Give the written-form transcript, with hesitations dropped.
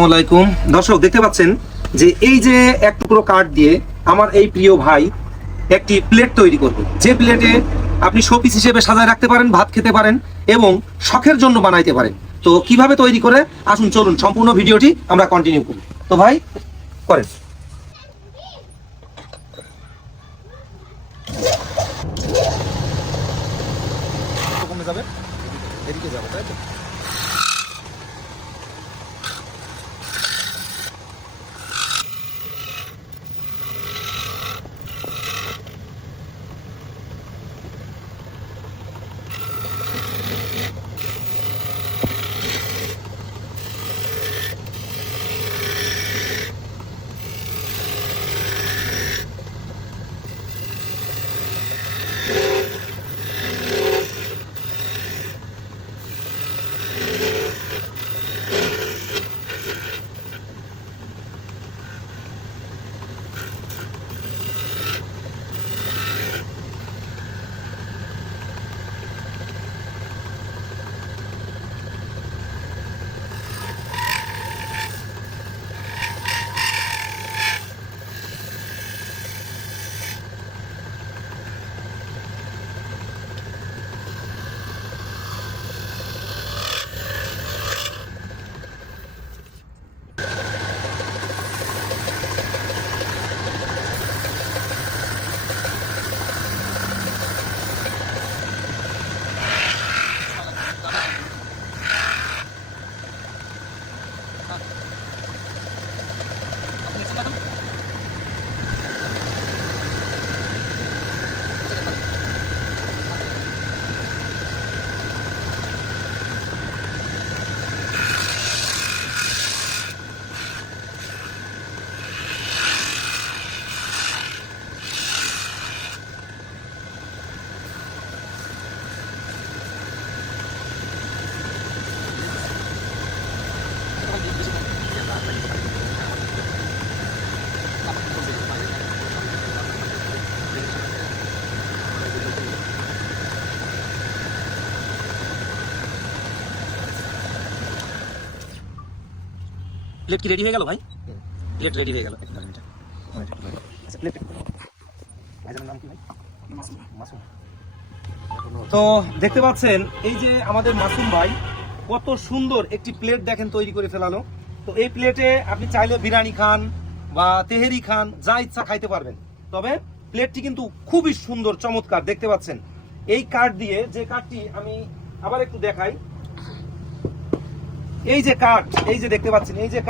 আসসালামাইকুম দর্শক, দেখতে পাচ্ছেন যে এই যে এক টুকরো কাঠ দিয়ে আমার এই প্রিয় ভাই একটি প্লেট তৈরি করবে, যে প্লেটে আপনি শোপিস হিসেবে সাজায় রাখতে পারেন, ভাত খেতে পারেন এবং শখের জন্য বানাইতে পারেন। তো কিভাবে তৈরি করে আসুন চলুন সম্পূর্ণ ভিডিওটি আমরা কন্টিনিউ করি। তো ভাই করেন। কমে যাবে, এদিকে যাবে, তাই তো? প্লেট কি রেডি হয়ে গেল ভাই? প্লেট রেডি হয়ে গেল। তো দেখতে পাচ্ছেন এই যে আমাদের মাসুম ভাই কত সুন্দর একটি প্লেট দেখেন তৈরি করে ফেলালো। তো এই প্লেটে আপনি চাইলে বিরিয়ানি খান বা তেহেরি খান, যা ইচ্ছা খাইতে পারবেন। তবে প্লেটটি কিন্তু খুবই সুন্দর, চমৎকার। দেখতে পাচ্ছেন এই কাঠ দিয়ে, যে কাঠটি আমি আবার একটু দেখাই, এই যে কাঠ, এই যে দেখতে পাচ্ছেন, এই যে